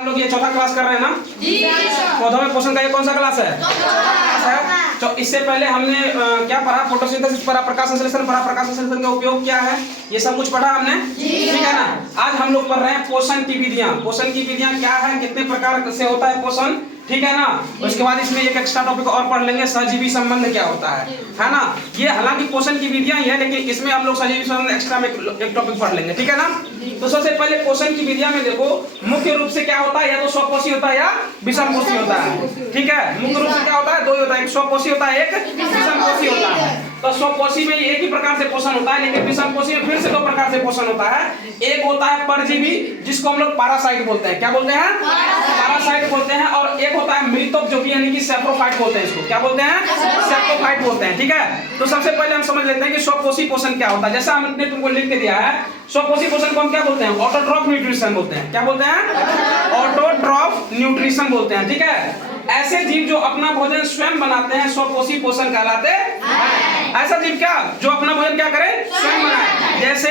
हम लोग ये चौथा क्लास कर रहे हैं ना जी। पौधों में पोषण का ये कौन सा क्लास है? तो इससे पहले हमने क्या पढ़ा? फोटोसिंथेसिस पढ़ा, प्रकाश संश्लेषण पढ़ा, प्रकाश संश्लेषण का उपयोग क्या है, ये सब कुछ पढ़ा हमने, ठीक है ना। आज हम लोग पढ़ रहे हैं पोषण की विधियां। पोषण की विधियां क्या है, कितने प्रकार से होता है पोषण, ठीक है ना। उसके बाद इसमें एक एक्स्ट्रा टॉपिक और पढ़ लेंगे, सहजीवी संबंध क्या होता है ना। ये हालांकि पोषण की विधियां ही है, लेकिन इसमें हम लोग सहजीवी संबंध एक्स्ट्रा में एक टॉपिक पढ़ लेंगे, ठीक है ना। तो सबसे पहले पोषण की विधियां में देखो, मुख्य रूप से क्या होता है, या तो स्वपोषी होता है या विषमपोषी होता है, ठीक है। मुख्य रूप से क्या होता है, दो ही होता है, एक स्वपोषी होता है, एक विषमपोषी होता है। तो स्वपोषी में एक ही प्रकार से पोषण होता है, लेकिन विषमपोषी में फिर से दो प्रकार से पोषण होता है। एक होता है परजीवी, जिसको हम लोग पैरासाइट बोलते हैं, क्या बोलते हैं, पैरासाइट बोलते हैं। और एक होता है मृतक, जो कि यानी कि सैप्रोफाइट बोलते हैं, इसको क्या बोलते हैं, सैप्रोफाइट बोलते हैं, ठीक है। तो सबसे पहले हम समझ लेते हैं कि स्वपोषी पोषण क्या होता है। जैसा हमने तुमको लिख के दिया है, स्वपोषी पोषण को हम क्या बोलते हैं, ऑटोट्रॉफ न्यूट्रिशन बोलते हैं, क्या बोलते हैं, ऑटोट्रॉफ न्यूट्रिशन बोलते हैं, ठीक है। ऐसे जीव जो अपना भोजन स्वयं बनाते हैं स्वपोषी पोषण कहलाते हैं। ऐसा जीव क्या, जो अपना भोजन क्या करे, स्वयं बनाए। जैसे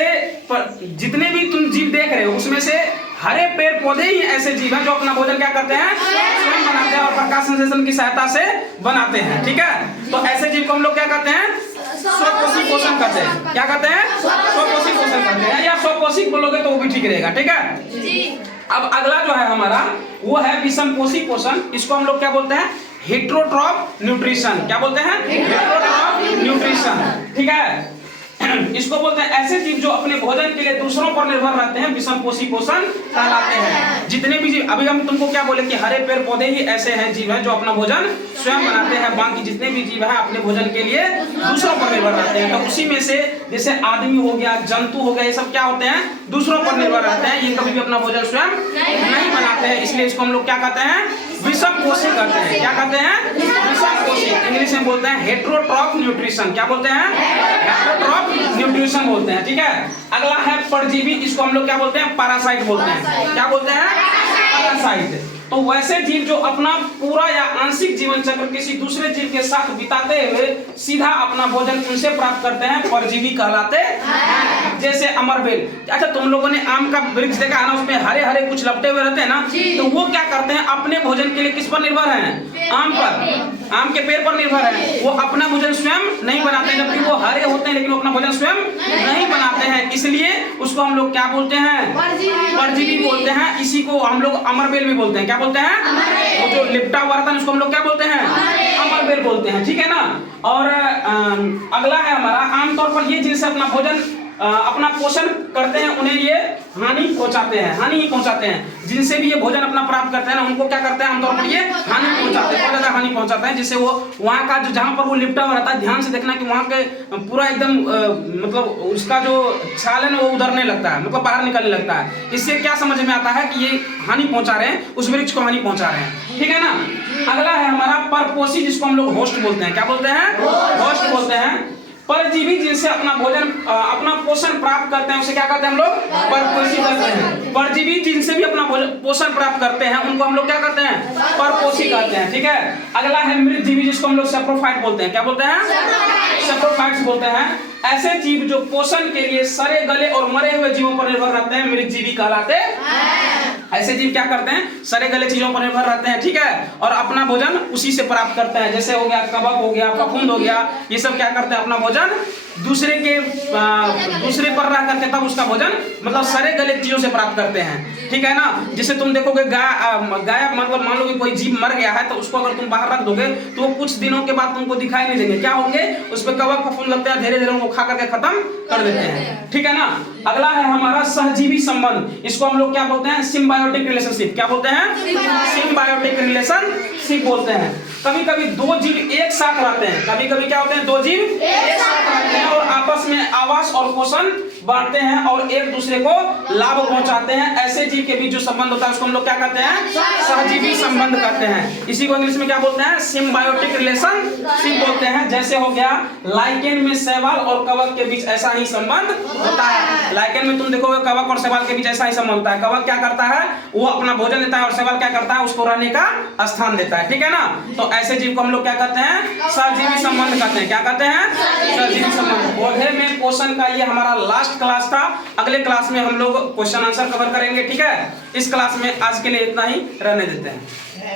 जितने भी तुम जीव देख रहे हो, उसमें से हरे पेड़ पौधे ही ऐसे जीव हैं जो अपना भोजन क्या करते हैं, स्वयं बनाते हैं और प्रकाश संश्लेषण की सहायता से बनाते हैं, ठीक है। तो ऐसे जीव को हम लोग क्या कहते हैं, स्वपोषी पोषण करते हैं। क्या कहते हैं, स्वपोषी पोषण करते हैं, या स्वपोषी बोलोगे तो वो भी ठीक रहेगा, ठीक है। अब अगला जो है हमारा, वो है विषमपोषी पोषण। इसको हम लोग क्या बोलते हैं, हेटेरोट्रॉफ न्यूट्रिशन, क्या बोलते हैं, हेटेरोट्रॉफ न्यूट्रिशन, ठीक है। इसको बोलते हैं ऐसे जीव जो अपने भोजन के लिए दूसरों पर निर्भर रहते हैं, विषमपोषी पोषण कहलाते हैं। जितने भी जीव, अभी हम तुमको क्या बोले कि हरे पेड़ पौधे ही ऐसे हैं जीव हैं जो अपना भोजन स्वयं बनाते हैं, बाकी जितने भी जीव हैं अपने भोजन के लिए दूसरों पर निर्भर रहते हैं। तो उसी में से जैसे आदमी हो गया, जंतु हो गया, ये सब क्या होते हैं, दूसरों पर निर्भर रहते हैं, ये कभी भी अपना भोजन स्वयं नहीं बनाते हैं। इसलिए इसको हम लोग क्या कहते हैं, विषमपोषी कहते हैं। क्या कहते हैं, विषमपोषी। इंग्लिश में बोलते हैं हेटेरोट्रॉफ न्यूट्रिशन, क्या बोलते हैं, हेटेरोट्रॉफ न्यूट्रिशन बोलते हैं, ठीक है। अगला है परजीवी, इसको हम लोग क्या बोलते हैं, पैरासाइट बोलते हैं। क्या बोलते हैं, पैरासाइट। तो वैसे जीव जो अपना पूरा या आंशिक जीवन चक्र किसी दूसरे जीव के साथ बिताते हुए सीधा अपना भोजन उनसे प्राप्त करते हैं, परजीवी कहलाते हैं। जैसे अमरबेल, अच्छा तुम लोगों ने आम का वृक्ष देखा है ना, उसमें हरे हरे कुछ लपटे हुए रहते हैं ना, तो वो क्या करते हैं, अपने भोजन के लिए किस पर निर्भर हैं, आम पर, आम के पेड़ पर निर्भर है। वो अपना भोजन स्वयं नहीं बनाते हैं, जबकि वो हरे होते हैं लेकिन वो अपना भोजन स्वयं नहीं बनाते हैं, इसलिए उसको हम लोग क्या बोलते हैं, परजीवी बोलते हैं। इसी को हम लोग अमरबेल भी बोलते हैं, क्या बोलते हैं, वो जो लिपटा हुआ रहता है उसको हम लोग क्या बोलते हैं, अमरबेल बोलते हैं, ठीक है ना। और अगला है हमारा, आमतौर पर ये जिनसे अपना भोजन अपना पोषण करते हैं उन्हें ये हानि पहुंचाते हैं, हानि ही पहुंचाते हैं। जिनसे भी ये भोजन अपना प्राप्त करते हैं ना, उनको क्या करते हैं, आमतौर पर ये हानि पहुंचाते हैं, बहुत ज्यादा हानि पहुंचाते हैं। जिससे वो वहाँ का जो, जहाँ पर वो लिपटा हुआ रहता है, ध्यान से देखना कि वहाँ के पूरा एकदम मतलब उसका जो छाल है ना वो उधरने लगता है, मतलब बाहर निकलने लगता है। इससे क्या समझ में आता है कि ये हानि पहुंचा रहे हैं, उस वृक्ष को हानि पहुंचा रहे हैं, ठीक है ना। अगला है हमारा परपोषी, जिसको हम लोग होस्ट बोलते हैं, क्या बोलते हैं, होस्ट बोलते हैं। परजीवी जिनसे अपना भोजन अपना पोषण प्राप्त करते हैं उसे क्या कहते हैं, हम लोग परपोषी कहते हैं। परजीवी जिनसे भी अपना पोषण प्राप्त करते हैं उनको हम लोग क्या कहते हैं, परपोषी कहते हैं, ठीक है। अगला है मृतजीवी, जिसको हम लोग सैप्रोफाइट बोलते हैं, क्या बोलते हैं, सैप्रोफाइट्स बोलते हैं। ऐसे जीव जो पोषण के लिए सड़े गले और मरे हुए जीवों पर निर्भर रहते हैं, मृतजीवी कहलाते हैं। ऐसे जीव क्या करते हैं, सड़े गले चीजों पर निर्भर रहते हैं, ठीक है, और अपना भोजन उसी से प्राप्त करते हैं। जैसे हो गया कवक हो गया, फफूंद हो गया, ये सब क्या करते हैं, अपना भोजन दूसरे पर रह करके तब उसका भोजन मतलब सड़े गले चीजों से प्राप्त करते हैं, ठीक है ना। जैसे तुम देखोगे गाय मतलब मान लो कि कोई जीव मर गया है, तो उसको अगर तुम बाहर रख दोगे तो वो कुछ दिनों के बाद तुमको दिखाई नहीं देंगे, क्या होंगे, उस पर कवक फफूंद लगते हैं, धीरे धीरे उनको खा करके खत्म कर देते हैं, ठीक है ना। अगला है हमारा सहजीवी संबंध, इसको हम लोग क्या बोलते हैं, सिम्बायोटिक रिलेशनशिप, क्या बोलते हैं, सिम्बायोटिक रिलेशनशिप बोलते हैं। कभी कभी दो जीव एक साथ रहते हैं, कभी कभी क्या होते हैं, दो जीव एक साथ रहते हैं और आपस में आवास और पोषण बांटते हैं और एक दूसरे को लाभ पहुंचाते हैं। ऐसे जीव के बीच जो संबंध होता है उसको हम लोग क्या कहते हैं, सहजीवी संबंध कहते हैं। इसी को इंग्लिश में क्या बोलते हैं, सिम्बायोटिक रिलेशनशिप बोलते हैं। जैसे हो गया लाइकेन में शैवाल और कवक के बीच ऐसा ही संबंध होता है। लाइकेन में तुम देखोगे कवक और शैवाल के बीच ऐसा ही संबंध होता है। कवक क्या करता है, वो अपना भोजन देता है और शैवाल क्या करता है, उसको रहने का स्थान देता है, ठीक है ना। तो तो ऐसे जीव को हम लोग क्या कहते हैं? सहजीवी संबंध कहते हैं। क्या कहते हैं? सहजीवी संबंध। पौधे में पोषण का ये हमारा लास्ट क्लास था। अगले क्लास में हम लोग क्वेश्चन आंसर कवर करेंगे, ठीक है। इस क्लास में आज के लिए इतना ही रहने देते हैं।